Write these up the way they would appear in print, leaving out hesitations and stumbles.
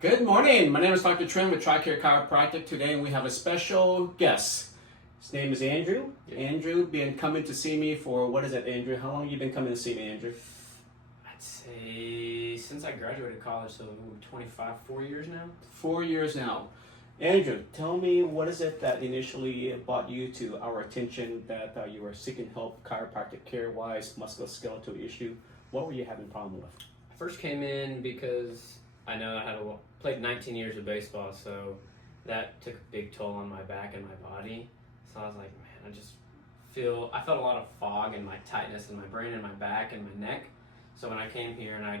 Good morning. My name is Dr. Trent with TRICARE Chiropractic. Today we have a special guest. His name is Andrew. Andrew been coming to see me for, what is it, Andrew? How long have you been coming to see me, Andrew? I'd say since I graduated college, so 4 years now. 4 years now. Andrew, tell me, what is it that initially brought you to our attention that you were seeking help chiropractic care-wise, musculoskeletal issue? What were you having problem with? I first came in because I know I had played 19 years of baseball, so that took a big toll on my back and my body. So I was like, man, I felt a lot of fog and my tightness in my brain and my back and my neck. So when I came here and I,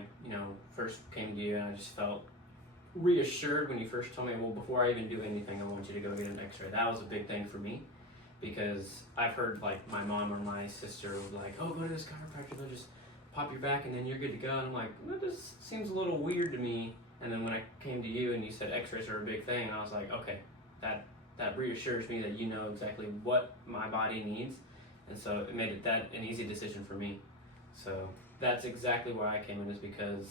first came to you, I just felt reassured when you first told me, well, before I even do anything, I want you to go get an x-ray. That was a big thing for me because I've heard like my mom or my sister would like, oh, go to this chiropractor, they'll just pop your back and then you're good to go. And I'm like, that just seems a little weird to me. And then when I came to you and you said x-rays are a big thing, I was like, okay, that reassures me that you know exactly what my body needs. And so it made it an easy decision for me. So that's exactly why I came in, is because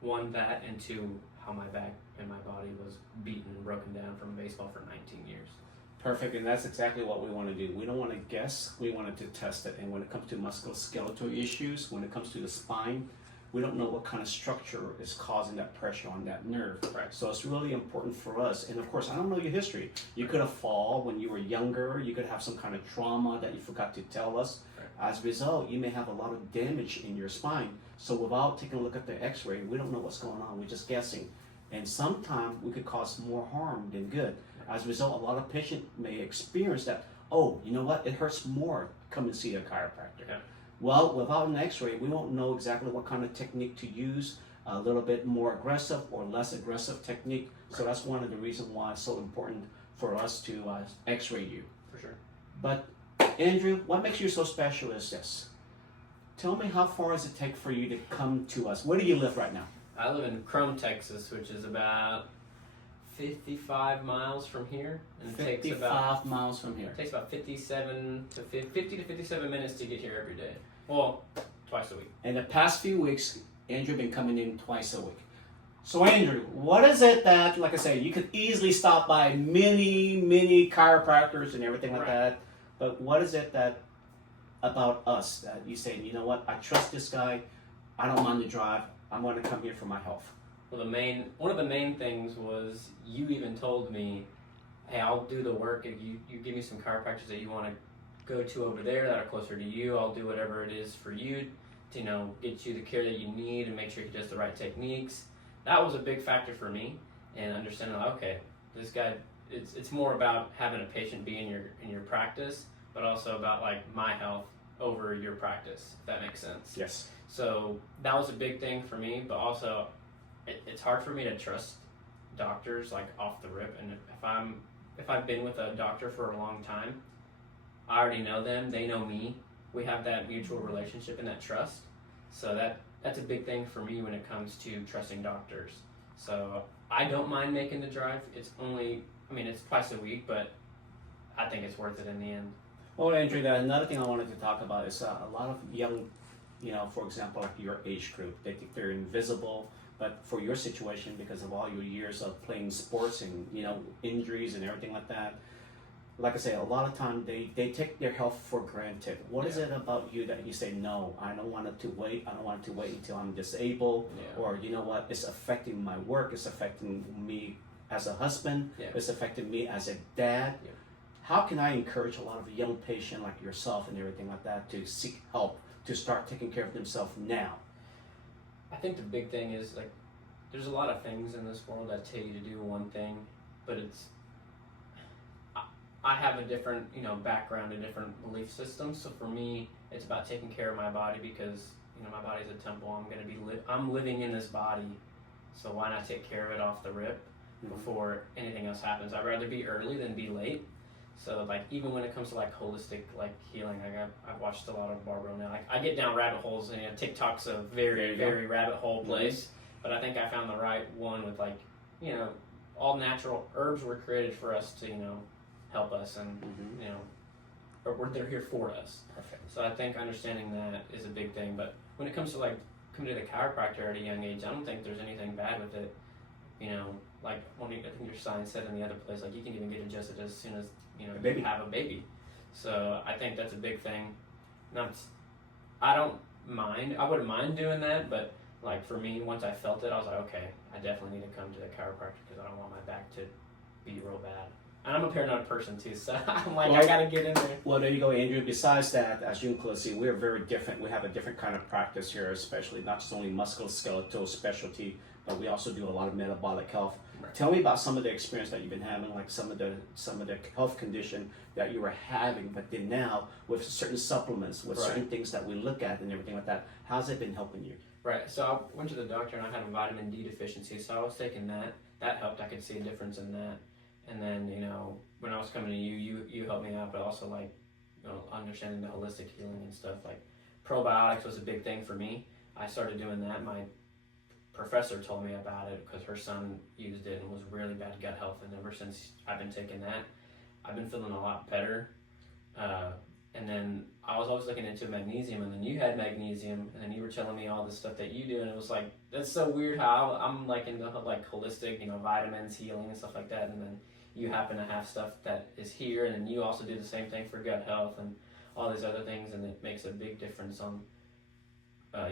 one, that, and two, how my back and my body was beaten and broken down from baseball for 19 years. Perfect, and that's exactly what we want to do. We don't want to guess, we wanted to test it. And when it comes to musculoskeletal issues, when it comes to the spine, we don't know what kind of structure is causing that pressure on that nerve. Right. So it's really important for us. And of course, I don't know your history. You could have fallen when you were younger. You could have some kind of trauma that you forgot to tell us. Right. As a result, you may have a lot of damage in your spine. So without taking a look at the x-ray, we don't know what's going on. We're just guessing. And sometimes we could cause more harm than good. As a result, a lot of patients may experience that, oh, you know what, it hurts more, come and see a chiropractor. Yeah. Well, without an x-ray, we won't know exactly what kind of technique to use, a little bit more aggressive or less aggressive technique. Right. So that's one of the reasons why it's so important for us to x-ray you. For sure. But Andrew, what makes you so special is this. Tell me, how far does it take for you to come to us? Where do you live right now? I live in Chrome, Texas, which is about 55 miles from here. And 55 miles from here. It takes about 50 to 57 minutes to get here every day. Well, twice a week. In the past few weeks, Andrew been coming in twice a week. So Andrew, what is it that, like I say, you could easily stop by many chiropractors and everything like that, but what is it that about us that you say, you know what, I trust this guy, I don't mind the drive, I'm going to come here for my health? Well, one of the main things was you even told me, hey, I'll do the work if you give me some chiropractors that you want to go to over there that are closer to you. I'll do whatever it is for you to, get you the care that you need and make sure he does the right techniques. That was a big factor for me, and understanding, okay, this guy, it's more about having a patient be in your practice, but also about like my health over your practice, if that makes sense. Yes. So that was a big thing for me, but also it's hard for me to trust doctors like off the rip. And if I've been with a doctor for a long time, I already know them, they know me. We have that mutual relationship and that trust. So that's a big thing for me when it comes to trusting doctors. So I don't mind making the drive. It's twice a week, but I think it's worth it in the end. Well, Andrew, another thing I wanted to talk about is a lot of young, for example, like your age group, they think they're invisible. But for your situation, because of all your years of playing sports and, injuries and everything like that, like I say, a lot of time they take their health for granted. What is it about you that you say, no, I don't want it to wait. I don't want it to wait until I'm disabled. Yeah. Or, you know what, it's affecting my work. It's affecting me as a husband. Yeah. It's affecting me as a dad. Yeah. How can I encourage a lot of young patients like yourself and everything like that to seek help, to start taking care of themselves now? I think the big thing is, like, there's a lot of things in this world that tell you to do one thing, but I have a different, background, a different belief system. So for me, it's about taking care of my body because, my body's a temple. I'm living in this body. So why not take care of it off the rip before anything else happens? I'd rather be early than be late. So like, even when it comes to like holistic like healing, like I've watched a lot of Barbara now. Like I get down rabbit holes, and TikTok's a very rabbit hole place. But I think I found the right one with like, all natural herbs were created for us to, help us, and or they're here for us. Perfect. So I think understanding that is a big thing. But when it comes to like coming to the chiropractor at a young age, I don't think there's anything bad with it. you know, like I think your sign said in the other place, like you can even get adjusted as soon as you know baby. you have a baby. So I think that's a big thing. Now, I don't mind. I wouldn't mind doing that, but like for me, once I felt it, I was like, okay, I definitely need to come to the chiropractor because I don't want my back to be real bad. And I'm a paranoid person too, so I'm like, I gotta get in there. Well, there you go, Andrew. Besides that, as you can see, we're very different. We have a different kind of practice here, especially not just only musculoskeletal specialty, but we also do a lot of metabolic health. Right. Tell me about some of the experience that you've been having, like some of the health condition that you were having, but then now with certain supplements, with Right. certain things that we look at and everything like that. How's it been helping you? Right. So I went to the doctor and I had a vitamin D deficiency, so I was taking that. That helped. I could see a difference in that. And then, you know, when I was coming to you helped me out, but also like, you know, understanding the holistic healing and stuff. Like probiotics was a big thing for me. I started doing that. My professor told me about it because her son used it and was really bad gut health. And ever since I've been taking that, I've been feeling a lot better. And then I was always looking into magnesium, and then you had magnesium, and then you were telling me all the stuff that you do, and it was like, that's so weird how I'm like into like holistic, you know, vitamins, healing, and stuff like that, and then you happen to have stuff that is here, and then you also do the same thing for gut health and all these other things, and it makes a big difference on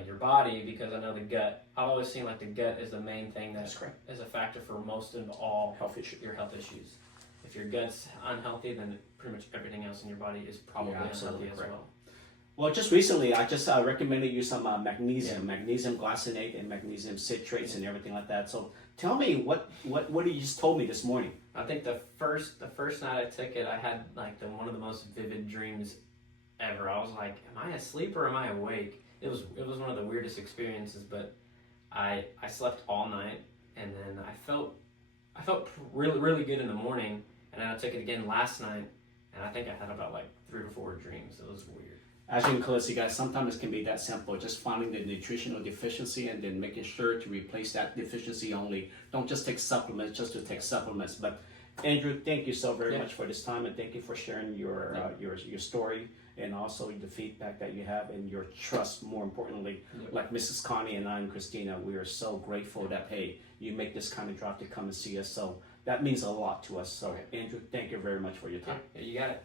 your body, because I know the gut, I've always seen like the gut is the main thing that That's correct. is a factor for most of all Health issue. your health issues. If your gut's unhealthy, then pretty much everything else in your body is probably You're absolutely unhealthy as correct. well. Well, just recently, I just recommended you some magnesium, magnesium glycinate, and magnesium citrates, and everything like that. So, tell me what you just told me this morning. I think the first night I took it, I had like one of the most vivid dreams ever. I was like, am I asleep or am I awake? It was one of the weirdest experiences, but I slept all night, and then I felt really really good in the morning, and then I took it again last night, and I think I had about like 3 to 4 dreams. It was weird. As you can see, guys, sometimes it can be that simple. Just finding the nutritional deficiency and then making sure to replace that deficiency only. Don't just take supplements just to take supplements. But Andrew, thank you so very much for this time, and thank you for sharing your story, and also the feedback that you have and your trust. More importantly, like Mrs. Connie and I and Christina, we are so grateful that hey, you make this kind of drive to come and see us. So that means a lot to us. So Andrew, thank you very much for your time. Yeah, you got it.